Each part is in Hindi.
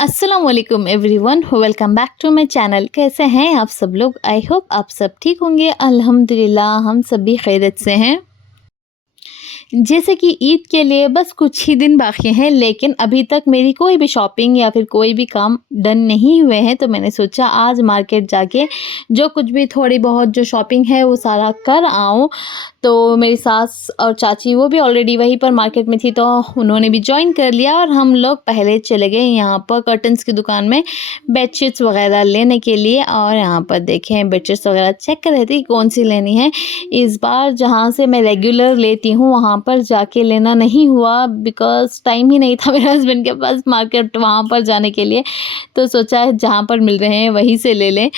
अस्सलाम वालेकुम everyone, welcome back to my channel. कैसे हैं आप सब लोग? आई होप आप सब ठीक होंगे। अल्हम्दुलिल्लाह हम सब भी खैरियत से हैं। जैसे कि ईद के लिए बस कुछ ही दिन बाकी हैं, लेकिन अभी तक मेरी कोई भी शॉपिंग या फिर कोई भी काम डन नहीं हुए हैं। तो मैंने सोचा आज मार्केट जाके जो कुछ भी थोड़ी बहुत जो शॉपिंग है वो सारा कर आऊँ। तो मेरी सास और चाची वो भी ऑलरेडी वहीं पर मार्केट में थी, तो उन्होंने भी जॉइन कर लिया और हम लोग पहले चले गए यहाँ पर कर्टन्स की दुकान में बेडशीट्स वगैरह लेने के लिए। और यहाँ पर देखें बेडशीट्स वगैरह चेक कर रही थी कौन सी लेनी है। इस बार जहाँ से मैं रेगुलर लेती हूँ वहाँ पर जाके लेना नहीं हुआ, बिकॉज़ टाइम ही नहीं था मेरे हस्बैंड के पास मार्केट वहाँ पर जाने के लिए। तो सोचा है जहाँ पर मिल रहे हैं वहीं से ले लें।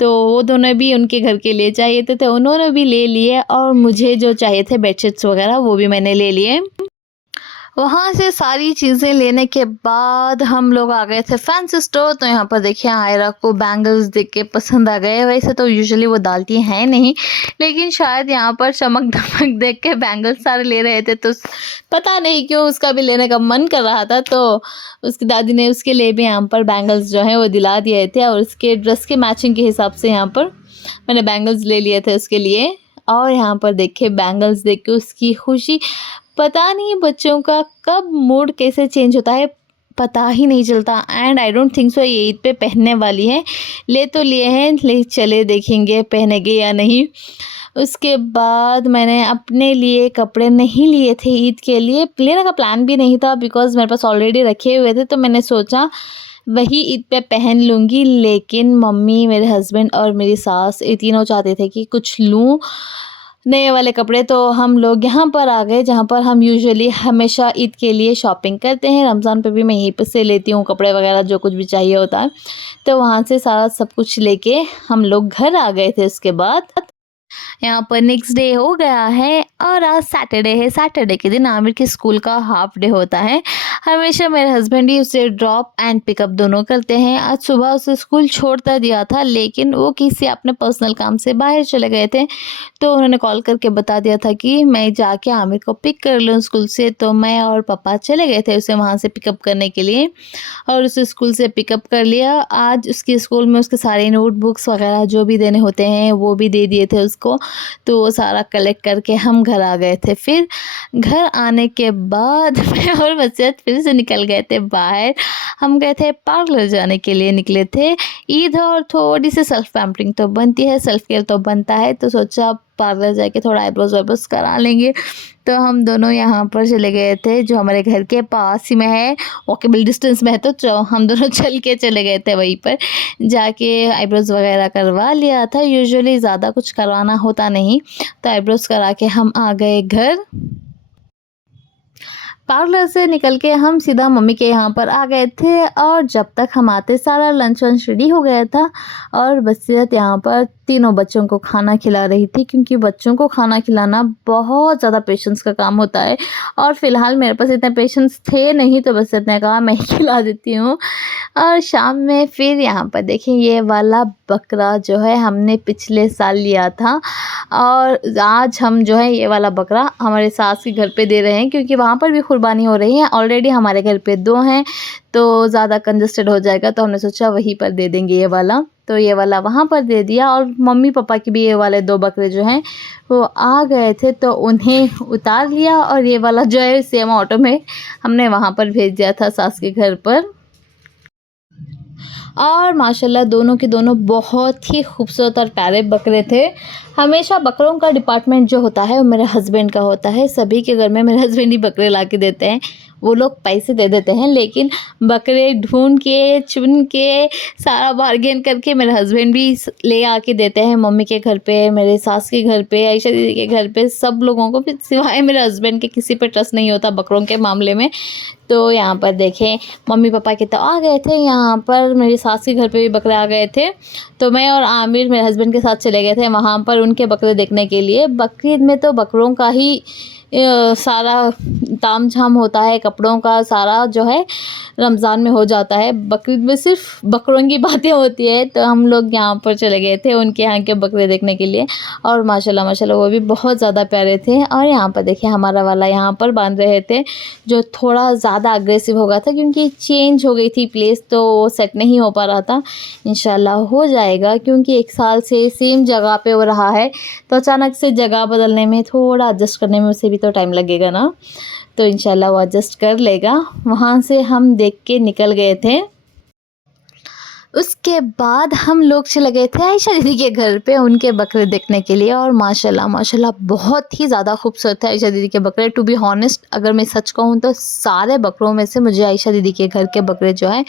तो वो दोनों भी उनके घर के लिए चाहिए थे, तो उन्होंने भी ले लिए और मुझे जो चाहिए थे बेडशीट्स वगैरह वो भी मैंने ले लिए। वहाँ से सारी चीज़ें लेने के बाद हम लोग आ गए थे फैंसी स्टोर। तो यहाँ पर देखिए आयरा को बैंगल्स देख के पसंद आ गए। वैसे तो यूजुअली वो डालती हैं नहीं, लेकिन शायद यहाँ पर चमक धमक देख के बैंगल्स सारे ले रहे थे, तो पता नहीं क्यों उसका भी लेने का मन कर रहा था। तो उसकी दादी ने उसके लिए भी यहाँ पर बैंगल्स जो हैं वो दिला दिए थे, और उसके ड्रेस के मैचिंग के हिसाब से यहाँ पर मैंने बैंगल्स ले लिए थे उसके लिए। और यहाँ पर देखिए बैंगल्स देख के उसकी खुशी, पता नहीं बच्चों का कब मूड कैसे चेंज होता है पता ही नहीं चलता। And I don't think so ये ईद पे पहनने वाली है। ले तो लिए हैं, ले चले देखेंगे पहनेंगे या नहीं। उसके बाद मैंने अपने लिए कपड़े नहीं लिए थे ईद के लिए, लेने का प्लान भी नहीं था बिकॉज़ मेरे पास ऑलरेडी रखे हुए थे। तो मैंने सोचा वही ईद पे पहन लूँगी, लेकिन मम्मी, मेरे हस्बैंड और मेरी सास ये तीनों चाहते थे कि कुछ लूँ नए वाले कपड़े। तो हम लोग यहाँ पर आ गए जहाँ पर हम यूजुअली हमेशा ईद के लिए शॉपिंग करते हैं। रमज़ान पे भी मैं यहीं पर से लेती हूँ कपड़े वगैरह जो कुछ भी चाहिए होता है। तो वहाँ से सारा सब कुछ लेके हम लोग घर आ गए थे। उसके बाद यहाँ पर नेक्स्ट डे हो गया है और आज सैटरडे है। सैटरडे के दिन आमिर के स्कूल का हाफ डे होता है। हमेशा मेरे हस्बैंड ही उसे ड्रॉप एंड पिकअप दोनों करते हैं। आज सुबह उसे स्कूल छोड़ता दिया था, लेकिन वो किसी अपने पर्सनल काम से बाहर चले गए थे। तो उन्होंने कॉल करके बता दिया था कि मैं जाके आमिर को पिक कर लूँ स्कूल से। तो मैं और पापा चले गए थे उसे वहाँ से पिकअप करने के लिए, और उसे स्कूल से पिकअप कर लिया। आज उसके स्कूल में उसके सारे नोटबुक्स वगैरह जो भी देने होते हैं वो भी दे दिए थे उसको। तो वो सारा कलेक्ट करके हम घर आ गए थे। फिर घर आने के बाद मैं और बच्चे फिर से निकल गए थे बाहर। हम गए थे पार्लर जाने के लिए निकले थे। ईद है और थोड़ी सी सेल्फ पैम्परिंग तो बनती है, सेल्फ केयर तो बनता है। तो सोचा पार्लर जाके थोड़ा आईब्रोज वाईब्रोज करा लेंगे। तो हम दोनों यहाँ पर चले गए थे जो हमारे घर के पास ही में है, वॉकेबल डिस्टेंस में है। तो हम दोनों चल के चले गए थे, वहीं पर जाके आईब्रोज वगैरह करवा लिया था। यूजुअली ज़्यादा कुछ करवाना होता नहीं, तो आईब्रोज करा के हम आ गए घर। पार्लर से निकल के हम सीधा मम्मी के यहाँ पर आ गए थे, और जब तक हम आते सारा लंच वंच रेडी हो गया था। और बसीरत यहाँ पर तीनों बच्चों को खाना खिला रही थी, क्योंकि बच्चों को खाना खिलाना बहुत ज़्यादा पेशेंस का काम होता है। और फ़िलहाल मेरे पास इतने पेशेंस थे नहीं, तो बसीरत ने कहा मैं ही खिला देती हूँ। और शाम में फिर यहाँ पर देखें ये वाला बकरा जो है हमने पिछले साल लिया था, और आज हम जो है ये वाला बकरा हमारे सास के घर पे दे रहे हैं, क्योंकि वहाँ पर भी कुर्बानी हो रही है। ऑलरेडी हमारे घर पे 2 हैं, तो ज़्यादा कंजस्टेड हो जाएगा, तो हमने सोचा वहीं पर दे देंगे ये वाला। तो ये वाला वहाँ पर दे दिया, और मम्मी पापा के भी ये वाले 2 बकरे जो हैं वो आ गए थे, तो उन्हें उतार लिया। और ये वाला जो है सेम ऑटो में हमने वहाँ पर भेज दिया था सास के घर पर। और माशाल्लाह दोनों के दोनों बहुत ही खूबसूरत और प्यारे बकरे थे। हमेशा बकरों का डिपार्टमेंट जो होता है वो मेरे हस्बैंड का होता है। सभी के घर में मेरे हस्बैंड ही बकरे ला के देते हैं। वो लोग पैसे दे देते हैं, लेकिन बकरे ढूंढ के चुन के सारा बार्गेन करके मेरे हस्बैंड भी ले आके देते हैं। मम्मी के घर पे, मेरे सास के घर पे, आयशा दीदी के घर पे, सब लोगों को, फिर सिवाय मेरे हस्बैंड के किसी पे ट्रस्ट नहीं होता बकरों के मामले में। तो यहाँ पर देखें मम्मी पापा के तो आ गए थे, यहाँ पर मेरी सास के घर पे भी बकरे आ गए थे। तो मैं और आमिर मेरे हस्बैंड के साथ चले गए थे वहाँ पर उनके बकरे देखने के लिए। बकरीद में तो बकरों का ही सारा ताम झाम होता है, कपड़ों का सारा जो है रमज़ान में हो जाता है। बकरीद में सिर्फ बकरों की बातें होती है। तो हम लोग यहाँ पर चले गए थे उनके यहाँ के बकरे देखने के लिए, और माशाल्लाह माशाल्लाह वो भी बहुत ज़्यादा प्यारे थे। और यहाँ पर देखिए हमारा वाला यहाँ पर बांध रहे थे, जो थोड़ा ज़्यादा अग्रेसिव हो गया था क्योंकि चेंज हो गई थी प्लेस, तो वो सेट नहीं हो पा रहा था। इंशाल्लाह हो जाएगा, क्योंकि 1 साल से सेम जगह पे वो रहा है, तो अचानक से जगह बदलने में, थोड़ा एडजस्ट करने में उसे भी तो टाइम लगेगा ना। तो इंशाल्लाह वो एडजस्ट कर लेगा। वहाँ से हम देख के निकल गए थे। उसके बाद हम लोग चले गए थे आयशा दीदी के घर पे उनके बकरे देखने के लिए, और माशाल्लाह माशाल्लाह बहुत ही ज़्यादा खूबसूरत है आयशा दीदी के बकरे। टू बी हॉनेस्ट, अगर मैं सच कहूँ तो सारे बकरों में से मुझे आयशा दीदी के घर के बकरे जो हैं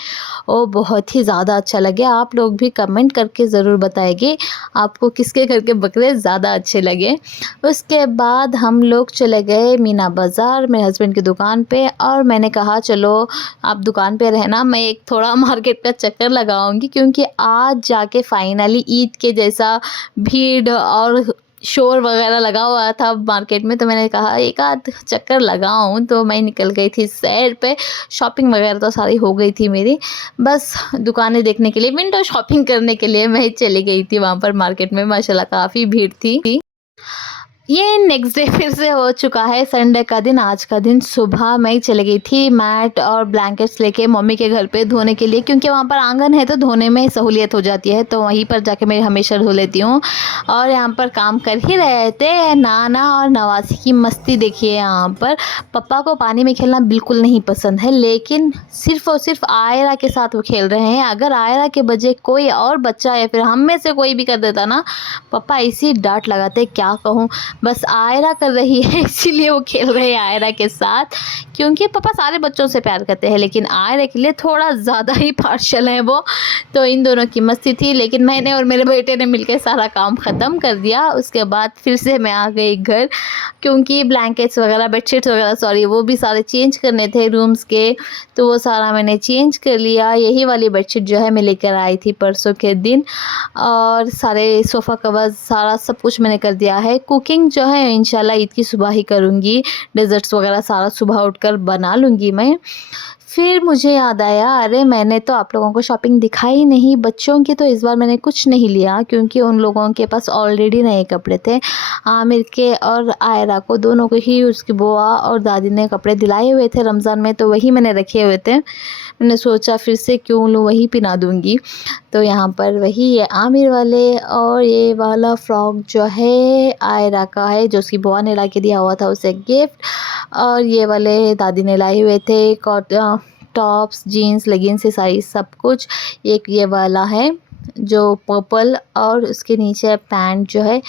वो बहुत ही ज़्यादा अच्छा लगे। आप लोग भी कमेंट करके ज़रूर बताएंगे आपको किसके घर के बकरे ज़्यादा अच्छे लगे। उसके बाद हम लोग चले गए मीना बाज़ार मेरे हस्बैंड की दुकान पे, और मैंने कहा चलो आप दुकान पे रहना, मैं एक थोड़ा मार्केट का चक्कर लगाऊंगी, क्योंकि आज जाके फाइनली ईद के जैसा भीड़ और शोर वगैरह लगा हुआ था मार्केट में। तो मैंने कहा एक आध चक्कर लगाऊं, तो मैं निकल गई थी सैर पे। शॉपिंग वगैरह तो सारी हो गई थी मेरी, बस दुकानें देखने के लिए, विंडो शॉपिंग करने के लिए मैं चली गई थी वहाँ पर मार्केट में। माशाल्लाह काफ़ी भीड़ थी। ये नेक्स्ट डे फिर से हो चुका है, संडे का दिन। आज का दिन सुबह मैं चली गई थी मैट और ब्लैंकेट्स लेके मम्मी के घर पे धोने के लिए, क्योंकि वहाँ पर आंगन है तो धोने में सहूलियत हो जाती है, तो वहीं पर जाके मैं हमेशा धो लेती हूँ। और यहाँ पर काम कर ही रहे थे। नाना और नवासी की मस्ती देखिए। यहाँ पर पप्पा को पानी में खेलना बिल्कुल नहीं पसंद है, लेकिन सिर्फ और सिर्फ आयरा के साथ वो खेल रहे हैं। अगर आयरा के बजाय कोई और बच्चा या फिर हम में से कोई भी कर देता ना, पप्पा इसी डांट लगाते, क्या कहूँ। बस आयरा कर रही है इसीलिए वो खेल रहे हैं आयरा के साथ, क्योंकि पापा सारे बच्चों से प्यार करते हैं, लेकिन आयरा के लिए थोड़ा ज़्यादा ही पार्शल है वो। तो इन दोनों की मस्ती थी, लेकिन मैंने और मेरे बेटे ने मिलकर सारा काम ख़त्म कर दिया। उसके बाद फिर से मैं आ गई घर, क्योंकि ब्लैंकेट्स वगैरह बेडशीट्स वगैरह सॉरी वो भी सारे चेंज करने थे रूम्स के, तो वो सारा मैंने चेंज कर लिया। यही वाली बेडशीट जो है मैं लेकर आई थी परसों के दिन, और सारे सोफ़ा कवर्स सारा सब कुछ मैंने कर दिया है। कुकिंग जो है इंशाल्लाह ईद की सुबह ही करूँगी, डेजर्ट्स वगैरह सारा सुबह उठकर बना लूँगी मैं। फिर मुझे याद आया, अरे मैंने तो आप लोगों को शॉपिंग दिखाई नहीं। बच्चों की तो इस बार मैंने कुछ नहीं लिया, क्योंकि उन लोगों के पास ऑलरेडी नए कपड़े थे। आमिर के और आयरा को दोनों को ही उसकी बुआ और दादी ने कपड़े दिलाए हुए थे रमज़ान में, तो वही मैंने रखे हुए थे। मैंने सोचा फिर से क्यों लूँ, वही पहना दूँगी। तो यहाँ पर वही ये आमिर वाले, और ये वाला फ्रॉक जो है आयरा का है, जो उसकी बुआ ने ला के दिया हुआ था उसे गिफ्ट। और ये वाले दादी ने लाए हुए थे टॉप्स, जीन्स, लेगिंग्स, ये सारी सब कुछ। एक ये वाला है जो पर्पल, और उसके नीचे पैंट जो है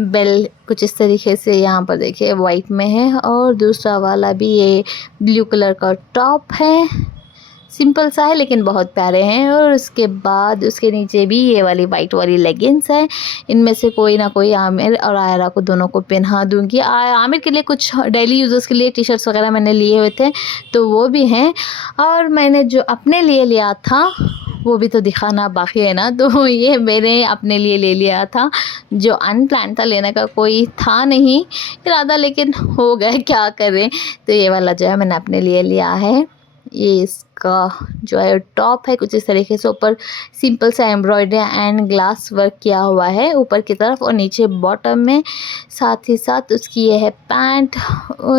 बेल कुछ इस तरीके से यहाँ पर देखिए वाइट में है। और दूसरा वाला भी ये ब्लू कलर का टॉप है, सिंपल सा है लेकिन बहुत प्यारे हैं। और उसके बाद उसके नीचे भी ये वाली वाइट वाली लेगिंग्स है। इनमें से कोई ना कोई आमिर और आयरा को दोनों को पहना दूंगी। आमिर के लिए कुछ डेली यूज़र्स के लिए टी शर्ट्स वगैरह मैंने लिए हुए थे, तो वो भी हैं। और मैंने जो अपने लिए लिया था वो भी तो दिखाना बाकी है ना, तो ये मैंने अपने लिए ले लिया था, जो अनप्लान था, लेने का कोई था नहीं इरादा, लेकिन हो गया, क्या करें। तो ये वाला जो है मैंने अपने लिए लिया है। ये इसका जो है टॉप है कुछ इस तरीके से, ऊपर सिंपल सा एम्ब्रॉयडरी एंड ग्लास वर्क किया हुआ है ऊपर की तरफ और नीचे बॉटम में। साथ ही साथ उसकी ये है पैंट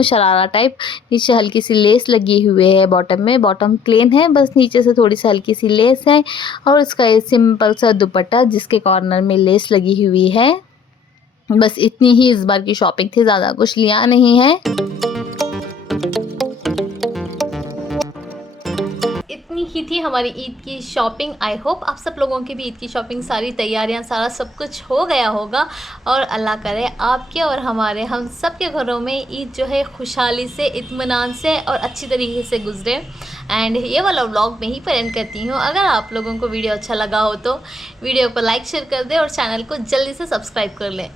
शरारा टाइप, नीचे हल्की सी लेस लगी हुई है बॉटम में। बॉटम प्लेन है, बस नीचे से थोड़ी सी हल्की सी लेस है। और उसका ये सिंपल सा दुपट्टा जिसके कॉर्नर में लेस लगी हुई है। बस इतनी ही इस बार की शॉपिंग थी, ज़्यादा कुछ लिया नहीं है। इतनी ही थी हमारी ईद की शॉपिंग। आई होप आप सब लोगों की भी ईद की शॉपिंग, सारी तैयारियां, सारा सब कुछ हो गया होगा। और अल्लाह करे आपके और हमारे, हम सब के घरों में ईद जो है खुशहाली से, इत्मीनान से और अच्छी तरीके से गुजरे। एंड ये वाला व्लॉग मैं ही पर एंड करती हूँ। अगर आप लोगों को वीडियो अच्छा लगा हो तो वीडियो को लाइक शेयर कर दें और चैनल को जल्दी से सब्सक्राइब कर लें।